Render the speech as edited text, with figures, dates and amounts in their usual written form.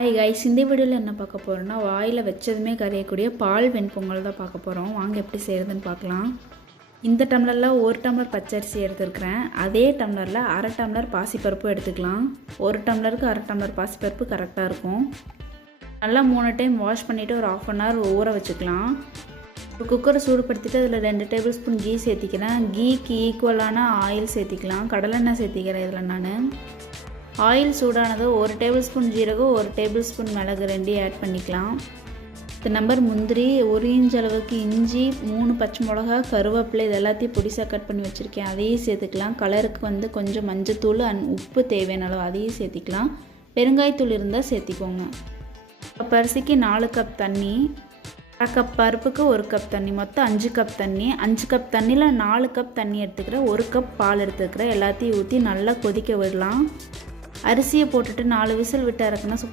Hi guys, இந்த வீடியோவில் என்ன பார்க்க போகிறோன்னா வாயில் வச்சதுமே கரையக்கூடிய பால் வெண்பொங்கல் தான் பார்க்க போகிறோம். வாங்க எப்படி செய்கிறதுன்னு பார்க்கலாம். இந்த டம்ளரில் 1 டம்ளர் பச்சரிசி எடுத்துருக்கிறேன். அதே டம்ளரில் அரை டம்ளர் பாசிப்பருப்பு எடுத்துக்கலாம். 1 டம்ளருக்கு அரை டம்ளர் பாசிப்பருப்பு கரெக்டாக இருக்கும். நல்லா 3 டைம் வாஷ் பண்ணிவிட்டு ஒரு 1/2 hour ஊற வச்சுக்கலாம். ஒரு குக்கரை சூடுபடுத்திட்டு அதில் 2 டேபிள் ஸ்பூன் கீ சேர்த்திக்கிறேன். கீக்கு ஈக்குவலான ஆயில் சேர்த்திக்கலாம். கடலெண்ணெய் சேர்த்திக்கிறேன் இதில் நான். ஆயில் சூடானது 1 டேபிள் ஸ்பூன் ஜீரகம், 1 டேபிள் ஸ்பூன் மிளகு 2 ஆட் பண்ணிக்கலாம். இந்த நம்பர் முந்திரி, 1 இன்ச் அளவுக்கு இஞ்சி, 3 பச்சை மிளகா, கருவேப்பிலை இது எல்லாத்தையும் பொடிசாக கட் பண்ணி வச்சுருக்கேன். அதையும் சேர்த்துக்கலாம். கலருக்கு கொஞ்சம் மஞ்சத்தூள் உப்பு தேவையான அளவு அதையும் சேர்த்திக்கலாம். பெருங்காயத்தூள் இருந்தால் சேர்த்திக்கோங்க. கப் அரிசிக்கு 4 கப் தண்ணி, 1/2 கப் பருப்புக்கு 1 கப் தண்ணி, மொத்தம் 5 கப் தண்ணி. 5 கப் தண்ணியில் 4 கப் தண்ணி எடுத்துக்கிறேன். 1 கப் பால் எடுத்துக்கிறேன். எல்லாத்தையும் ஊற்றி நல்லா கொதிக்க விடலாம். அரிசியை போட்டுட்டு 4 விசில் விட்டு இறக்குனா சூப்பர்.